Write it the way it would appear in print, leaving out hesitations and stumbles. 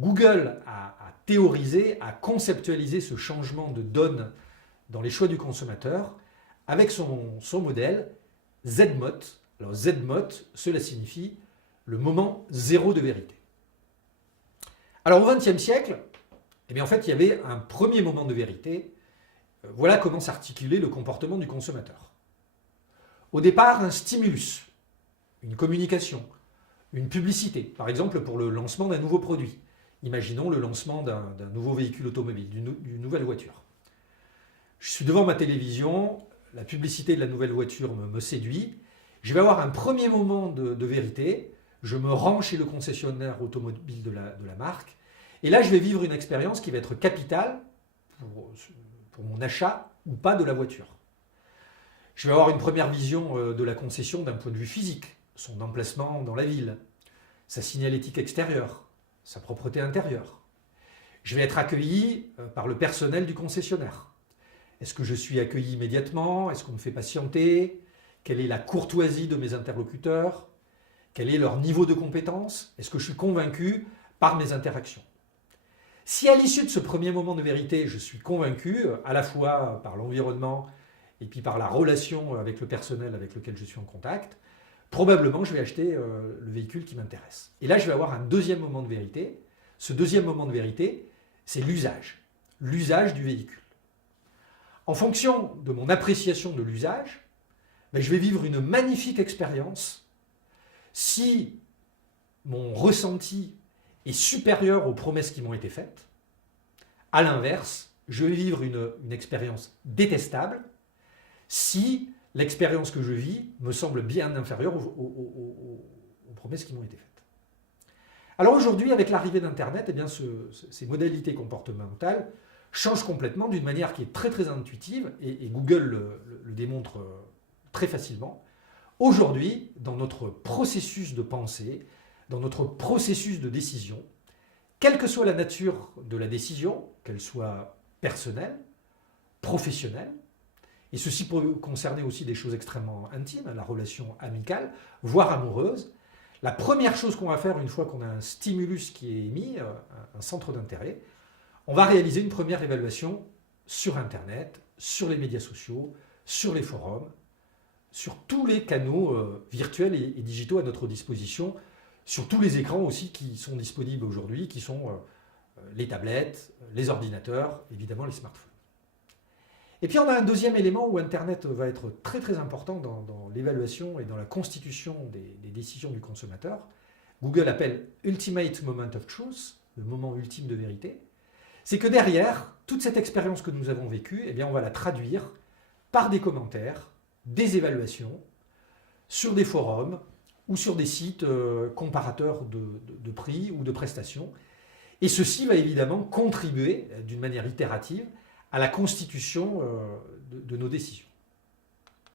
Google a théorisé, a conceptualisé ce changement de donne dans les choix du consommateur avec son modèle ZMOT. Alors ZMOT, cela signifie le moment zéro de vérité. Alors au XXe siècle, eh bien, en fait, il y avait un premier moment de vérité. Voilà comment s'articulait le comportement du consommateur. Au départ, un stimulus, une communication, une publicité, par exemple pour le lancement d'un nouveau produit. Imaginons le lancement d'un nouveau véhicule automobile, d'une nouvelle voiture. Je suis devant ma télévision, la publicité de la nouvelle voiture me séduit. Je vais avoir un premier moment de vérité. Je me rends chez le concessionnaire automobile de la marque. Et là, je vais vivre une expérience qui va être capitale pour mon achat ou pas de la voiture. Je vais avoir une première vision de la concession d'un point de vue physique, son emplacement dans la ville, sa signalétique extérieure, sa propreté intérieure. Je vais être accueilli par le personnel du concessionnaire. Est-ce que je suis accueilli immédiatement? Est-ce qu'on me fait patienter? Quelle est la courtoisie de mes interlocuteurs? Quel est leur niveau de compétence? Est-ce que je suis convaincu par mes interactions? Si à l'issue de ce premier moment de vérité, je suis convaincu, à la fois par l'environnement et puis par la relation avec le personnel avec lequel je suis en contact, probablement je vais acheter le véhicule qui m'intéresse. Et là, je vais avoir un deuxième moment de vérité. Ce deuxième moment de vérité, c'est l'usage du véhicule. En fonction de mon appréciation de l'usage, je vais vivre une magnifique expérience si mon ressenti est supérieur aux promesses qui m'ont été faites. À l'inverse, je vais vivre une expérience détestable si l'expérience que je vis me semble bien inférieure aux promesses qui m'ont été faites. Alors aujourd'hui, avec l'arrivée d'Internet, eh bien ces modalités comportementales changent complètement d'une manière qui est très très intuitive, et Google le démontre très facilement. Aujourd'hui, dans notre processus de pensée, dans notre processus de décision, quelle que soit la nature de la décision, qu'elle soit personnelle, professionnelle, et ceci peut concerner aussi des choses extrêmement intimes, la relation amicale, voire amoureuse, la première chose qu'on va faire une fois qu'on a un stimulus qui est émis, un centre d'intérêt, on va réaliser une première évaluation sur Internet, sur les médias sociaux, sur les forums, sur tous les canaux virtuels et digitaux à notre disposition, sur tous les écrans aussi qui sont disponibles aujourd'hui, qui sont les tablettes, les ordinateurs, évidemment les smartphones. Et puis on a un deuxième élément où Internet va être très très important dans l'évaluation et dans la constitution des décisions du consommateur. Google appelle Ultimate Moment of Truth, le moment ultime de vérité. C'est que derrière, toute cette expérience que nous avons vécue, eh bien on va la traduire par des commentaires, des évaluations, sur des forums ou sur des sites comparateurs de prix ou de prestations. Et ceci va évidemment contribuer d'une manière itérative à la constitution de nos décisions.